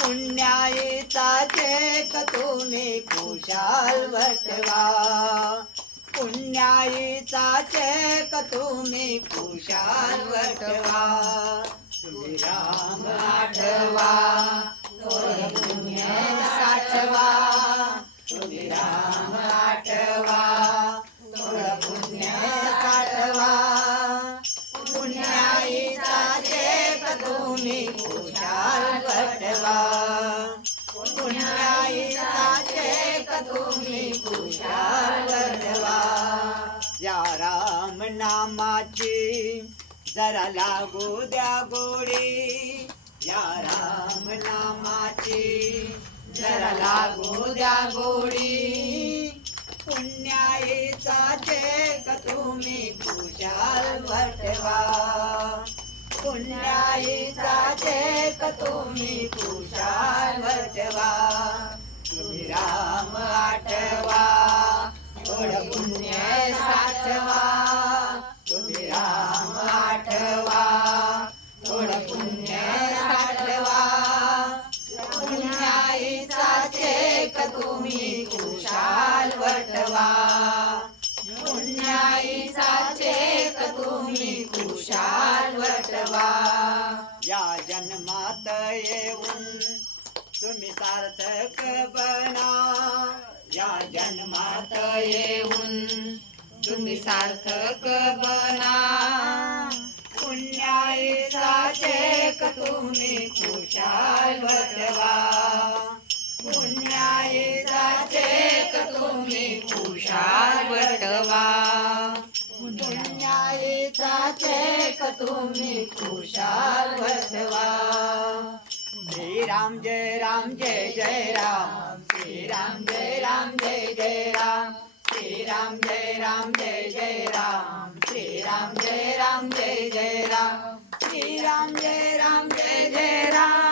पुण्याईचा check तुम्ही खुशाल वटवा पुण्याईचा check तुम्ही खुशाल वटवा तुम्ही राम आठवा थोडे पुण्य साठवा. तुम्ही राम तुम्ही खुशाल वटवा पुण्याईचा चेक तुम्ही खुशाल वटवा या राम नामाची जरा लागू द्या गोडी। या राम नामाची जरा लागू द्या गोडी। पुण्याईचा चेक तुम्ही पुण्याईचा चेक तुम्ही कुशाल वटवा. तुम्ही राम आठवा थोडं पुण्य साठवा. जन्मात येऊन तुम्ही सार्थक बना. या जन्मात येऊन तुम्ही सार्थक बना. पुण्याचे तुम्ही खुशाल वटवा पुण्याचे तुम्ही खुशाल वटवा चाचे तुम्ही खुशाल श्री राम जय राम जय जय राम श्री राम जय राम जय जय राम श्री राम जय राम जय जय राम श्री राम जय राम जय जय राम श्री राम जय राम जय जय Ram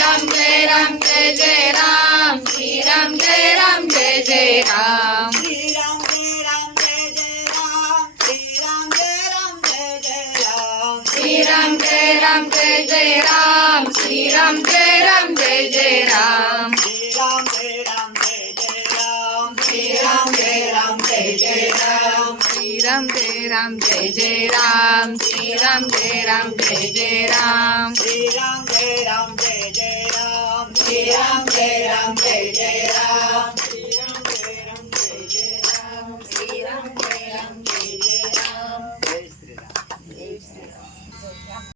Ram Jai Ram Jai Jai Ram Shri Ram Jai Ram Jai Jai Ram Ram Jai Ram Jai Jai Ram Shri Ram Jai Ram Jai Jai Ram Ram Jai Ram Jai Jai Ram Shri Ram Jai Ram Jai Jai Ram Shri Ram Jai Ram Jai Jai Ram Shri Ram Jai Ram Jai Jai Ram Shri Ram Jai Ram Jai Jai Ram Shri Ram Jai Ram Jai Jai Ram Shri Ram Jai Ram Jai Jai Ram Shri Ram Jai Ram Jai Jai Ram Shri Ram Jai Ram Jai Jai Ram Shri Ram Jai Ram Jai Jai Ram Shri Ram Jai Ram Jai Jai Ram Shri Ram Jai Ram Jai Jai Ram Shri Ram Jai Ram Jai Jai Ram Shri Ram Jai Ram Jai Jai Ram Shri Ram Jai Ram Jai Jai Ram Shri Ram Jai Ram Jai Jai Ram Shri Ram Jai Ram Jai Jai Ram Shri Ram Jai Ram Jai Jai Ram Shri Ram Jai Ram Jai Jai Ram Shri Ram Jai Ram yeah.